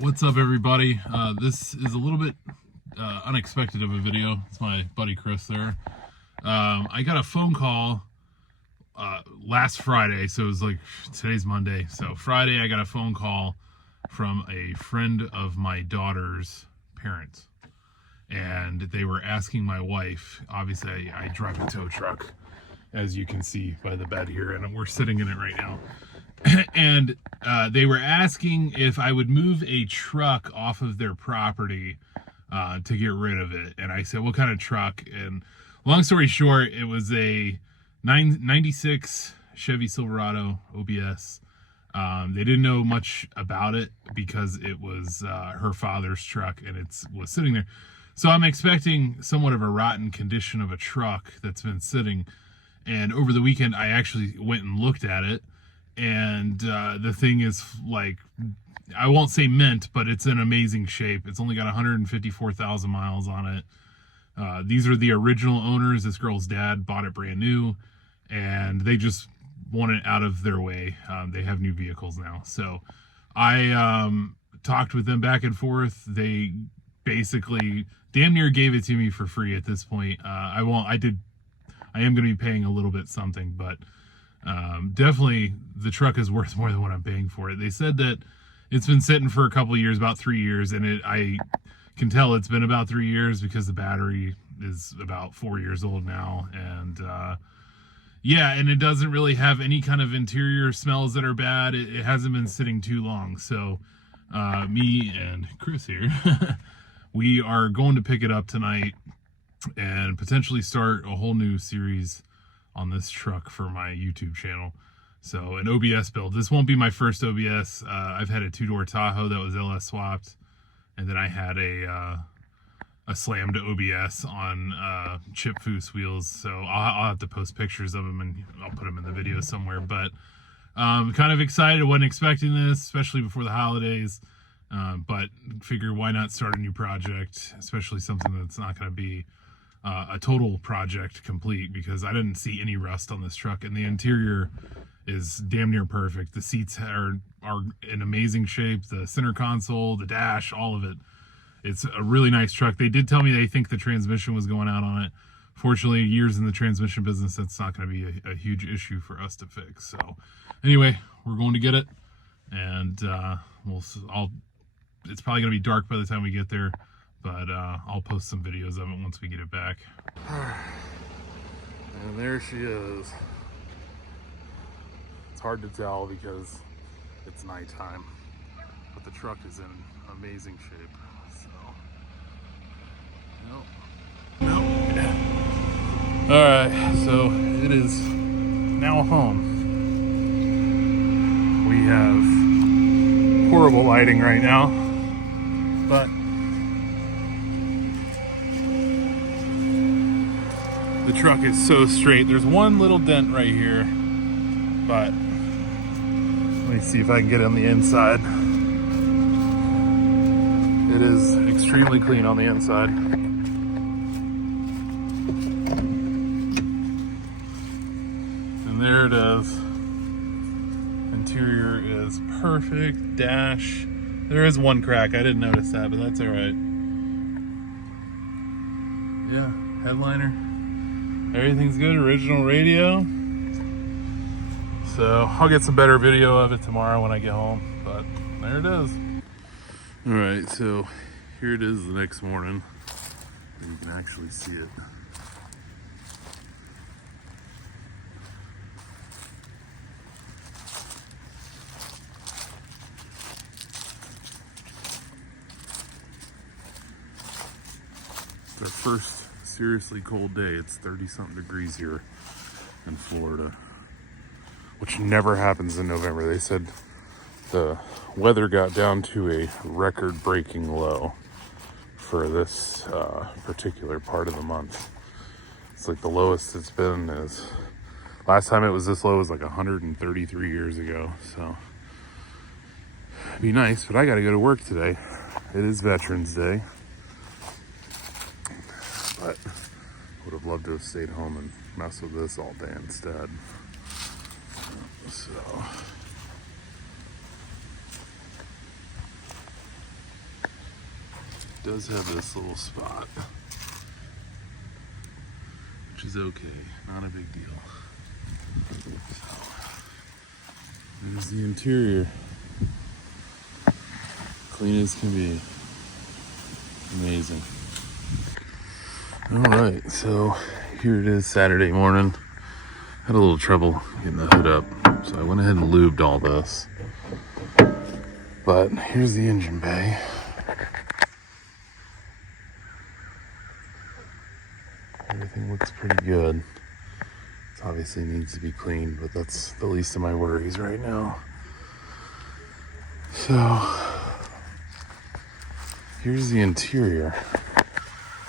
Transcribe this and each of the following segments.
What's up, everybody? This is a little bit unexpected of a video. It's my buddy Chris there. I got a phone call last Friday, so it was like, today's Monday. So Friday I got a phone call from a friend of my daughter's parents. And they were asking my wife, obviously I drive a tow truck, as you can see by the bed here, and we're sitting in it right now. And they were asking if I would move a truck off of their property to get rid of it. And I said, what kind of truck? And long story short, it was a 96 Chevy Silverado OBS. They didn't know much about it because it was her father's truck and it was sitting there. So I'm expecting somewhat of a rotten condition of a truck that's been sitting. And over the weekend, I actually went and looked at it. And the thing is, like, I won't say mint, but it's in amazing shape. It's only got 154,000 miles on it. These are the original owners. This girl's dad bought it brand new, and they just want it out of their way. They have new vehicles now. So I talked with them back and forth. They basically damn near gave it to me for free at this point. I am going to be paying a little bit something, but definitely the truck is worth more than what I'm paying for it. They said that it's been sitting for a couple of years, about 3 years, and I can tell it's been about 3 years because the battery is about 4 years old now. And yeah, and it doesn't really have any kind of interior smells that are bad. It hasn't been sitting too long. So me and Chris here, we are going to pick it up tonight and potentially start a whole new series on this truck for my YouTube channel. So an OBS build. This won't be my first OBS. I've had a two-door Tahoe that was LS swapped, and then I had a slammed OBS on chip foose wheels. So I'll have to post pictures of them and I'll put them in the video somewhere. But kind of excited. I wasn't expecting this, especially before the holidays. But figure why not start a new project, especially something that's not going to be a total project complete, because I didn't see any rust on this truck, and the interior is damn near perfect. The seats are in amazing shape. The center console, the dash, all of it. It's a really nice truck. They did tell me they think the transmission was going out on it. Fortunately, years in the transmission business, that's not going to be a huge issue for us to fix. So anyway, we're going to get it, and it's probably going to be dark by the time we get there. But I'll post some videos of it once we get it back. And there she is. It's hard to tell because it's nighttime, but the truck is in amazing shape. So, nope. All right, so it is now home. We have horrible lighting right now, but the truck is so straight. There's one little dent right here, but let me see if I can get on the inside. It is extremely clean on the inside. And there it is. Interior is perfect. Dash. There is one crack. I didn't notice that, but that's all right. Yeah, headliner. Everything's good. Original radio. So I'll get some better video of it tomorrow when I get home, but there it is. All right, so here it is the next morning, and you can actually see it. It's our first seriously cold day. It's 30-something degrees here in Florida, which never happens in November. They said the weather got down to a record-breaking low for this particular part of the month. It's like the lowest it's been is, last time it was this low was like 133 years ago. So it'd be nice, but I gotta go to work today. It is Veterans Day. But would have loved to have stayed home and mess with this all day instead. So does have this little spot, which is okay, not a big deal. So, there's the interior. Clean as can be. Amazing. Alright, so here it is Saturday morning. Had a little trouble getting the hood up, so I went ahead and lubed all this. But here's the engine bay. Everything looks pretty good. It obviously needs to be cleaned, but that's the least of my worries right now. So here's the interior.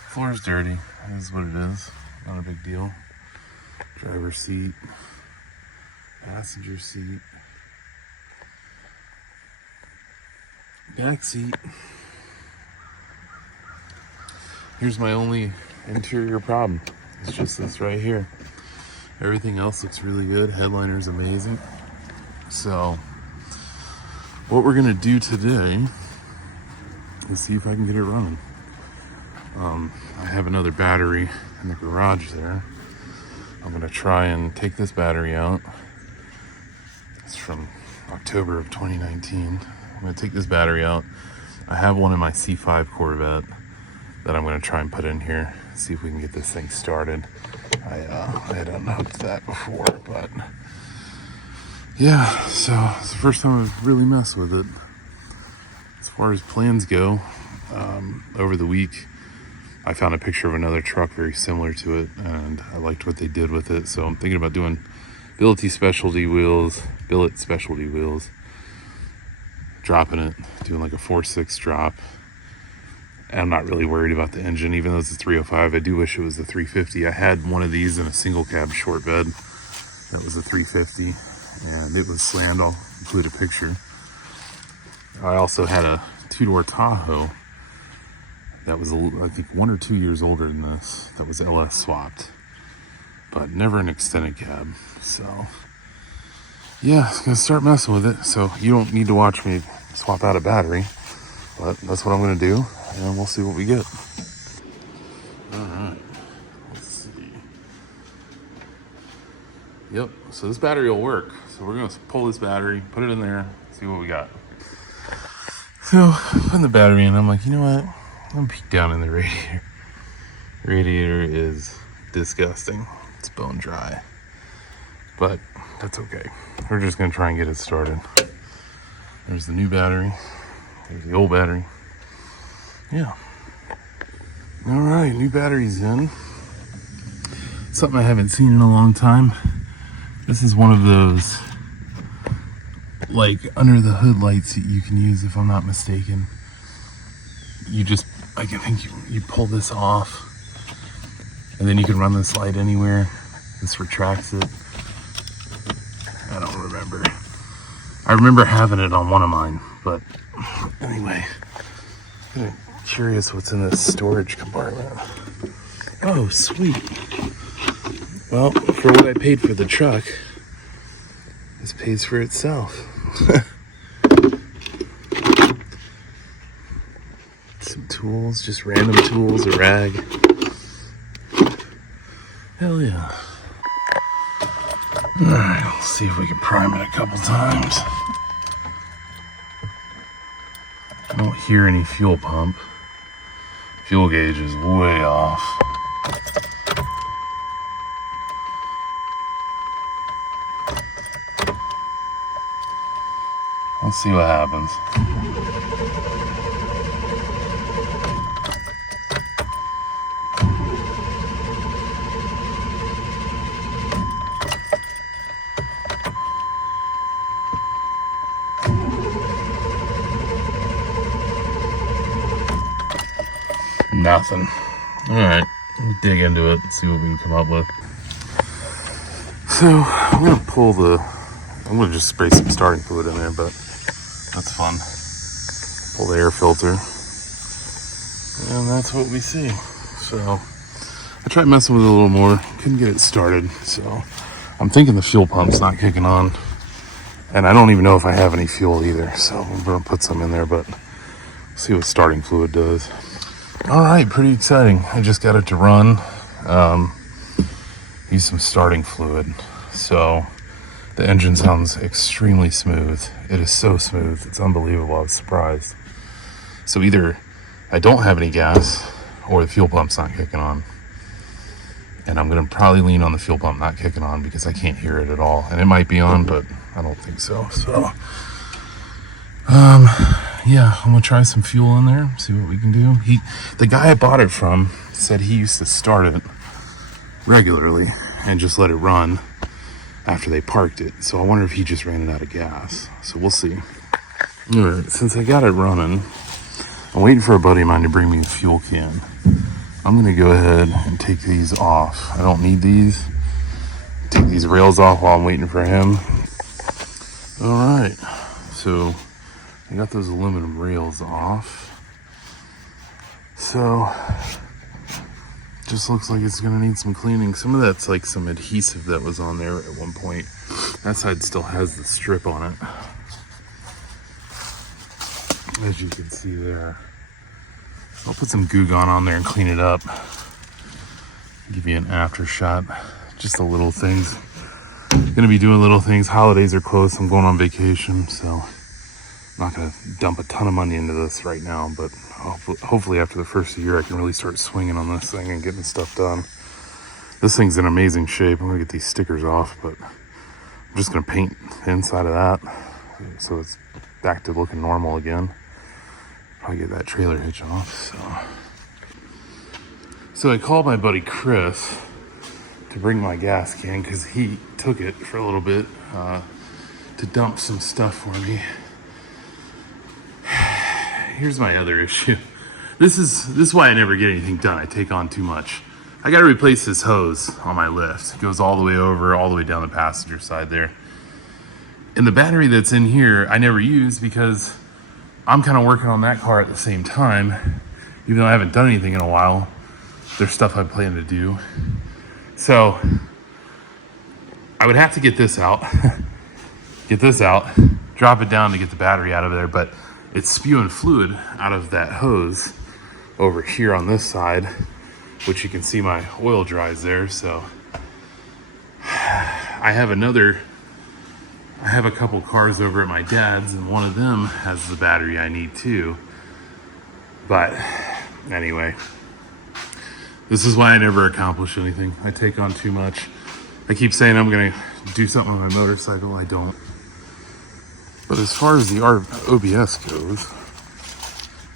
Floor's dirty, that is what it is. Not a big deal. Driver's seat, passenger seat, back seat. Here's my only interior problem. It's just this right here. Everything else looks really good. Headliner's amazing. So what we're gonna do today is see if I can get it running. I have another battery in the garage there. I'm gonna try and take this battery out. It's from October of 2019. I'm gonna take this battery out. I have one in my C5 Corvette that I'm gonna try and put in here, see if we can get this thing started. I had unhooked that before, but yeah, so it's the first time I've really messed with it. As far as plans go, over the week, I found a picture of another truck very similar to it, and I liked what they did with it. So I'm thinking about doing billet specialty wheels, dropping it, doing like a 4.6 drop. And I'm not really worried about the engine, even though it's a 305. I do wish it was a 350. I had one of these in a single cab short bed that was a 350, and it was slammed. I'll include a picture. I also had a two-door Tahoe that was, I think, 1 or 2 years older than this, that was LS swapped, but never an extended cab. So yeah, I'm gonna start messing with it. So you don't need to watch me swap out a battery, but that's what I'm gonna do, and we'll see what we get. All right, let's see. Yep, so this battery will work. So we're gonna pull this battery, put it in there, see what we got. So putting the battery in, I'm like, you know what? I'm peek down in the radiator. Radiator is disgusting. It's bone dry, but that's okay. We're just gonna try and get it started. There's the new battery. There's the old battery. Yeah. All right, new battery's in. Something I haven't seen in a long time. This is one of those like under the hood lights that you can use, if I'm not mistaken. You just, I think you pull this off, and then you can run this light anywhere. This retracts it. I don't remember. I remember having it on one of mine, but anyway, I'm curious what's in this storage compartment. Oh, sweet. Well, for what I paid for the truck, this pays for itself. Some tools, just random tools, a rag. Hell yeah. Alright, let's see if we can prime it a couple times. I don't hear any fuel pump. Fuel gauge is way off. Let's see what happens. Nothing. Alright, let's dig into it and see what we can come up with. So, I'm gonna just spray some starting fluid in there, but that's fun. Pull the air filter. And that's what we see. So, I tried messing with it a little more. Couldn't get it started. So, I'm thinking the fuel pump's not kicking on. And I don't even know if I have any fuel either. So, I'm gonna put some in there, but see what starting fluid does. All right, pretty exciting. I just got it to run. Use some starting fluid. So the engine sounds extremely smooth. It is so smooth. It's unbelievable. I was surprised. So either I don't have any gas or the fuel pump's not kicking on. And I'm going to probably lean on the fuel pump not kicking on because I can't hear it at all. And it might be on, but I don't think so. So, yeah, I'm going to try some fuel in there, see what we can do. The guy I bought it from said he used to start it regularly and just let it run after they parked it. So I wonder if he just ran it out of gas. So we'll see. All right, since I got it running, I'm waiting for a buddy of mine to bring me a fuel can. I'm gonna go ahead and take these off. I don't need these. Take these rails off while I'm waiting for him. All right, so I got those aluminum rails off. So just looks like it's gonna need some cleaning. Some of that's like some adhesive that was on there at one point. That side still has the strip on it, as you can see there. I'll put some Goo Gone on there and clean it up. Give you an after shot. Just the little things. Gonna be doing little things. Holidays are close. I'm going on vacation, so I'm not gonna dump a ton of money into this right now, but hopefully after the first year I can really start swinging on this thing and getting stuff done. This thing's in amazing shape. I'm gonna get these stickers off, but I'm just gonna paint the inside of that so it's back to looking normal again. Probably get that trailer hitch off. So I called my buddy Chris to bring my gas can because he took it for a little bit to dump some stuff for me. Here's my other issue. This is why I never get anything done. I take on too much. I got to replace this hose on my lift. It goes all the way over, all the way down the passenger side there. And the battery that's in here I never use because I'm kind of working on that car at the same time. Even though I haven't done anything in a while, there's stuff I plan to do. So I would have to get this out, drop it down to get the battery out of there, but it's spewing fluid out of that hose over here on this side, which you can see my oil dries there. So I have a couple cars over at my dad's, and one of them has the battery I need too. But anyway, this is why I never accomplish anything. I take on too much. I keep saying I'm gonna do something on my motorcycle, I don't. But as far as the OBS goes,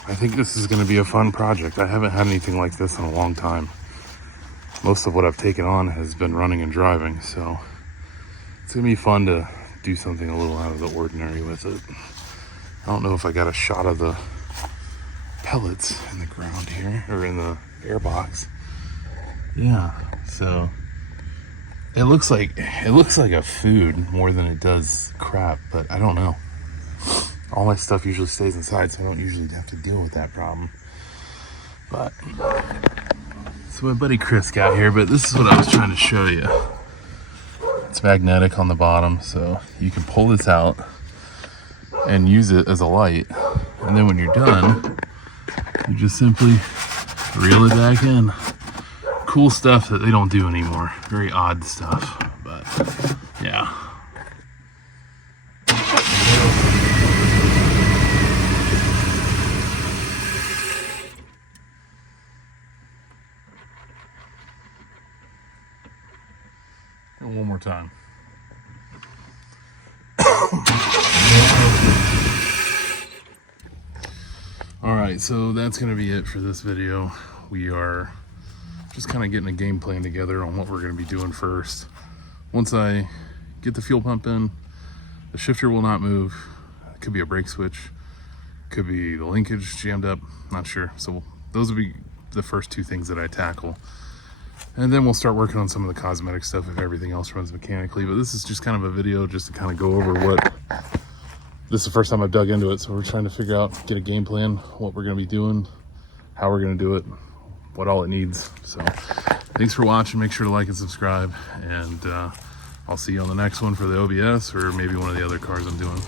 I think this is gonna be a fun project. I haven't had anything like this in a long time. Most of what I've taken on has been running and driving, so it's gonna be fun to do something a little out of the ordinary with it. I don't know if I got a shot of the pellets in the ground here, or in the air box. Yeah, so it looks like a food more than it does crap, but I don't know. All my stuff usually stays inside, so I don't usually have to deal with that problem. But so my buddy Chris got here, but this is what I was trying to show you. It's magnetic on the bottom, so you can pull this out and use it as a light. And then when you're done, you just simply reel it back in. Cool stuff that they don't do anymore. Very odd stuff, but yeah. And one more time. Alright, so that's going to be it for this video. We are just kind of getting a game plan together on what we're going to be doing first. Once I get the fuel pump in, the shifter will not move. It could be a brake switch. Could be the linkage jammed up. Not sure. So those will be the first two things that I tackle. And then we'll start working on some of the cosmetic stuff if everything else runs mechanically. But this is just kind of a video just to kind of go over what... This is the first time I've dug into it, so we're trying to figure out, get a game plan, what we're going to be doing, how we're going to do it, what all it needs. So thanks for watching. Make sure to like and subscribe. And I'll see you on the next one for the OBS or maybe one of the other cars I'm doing.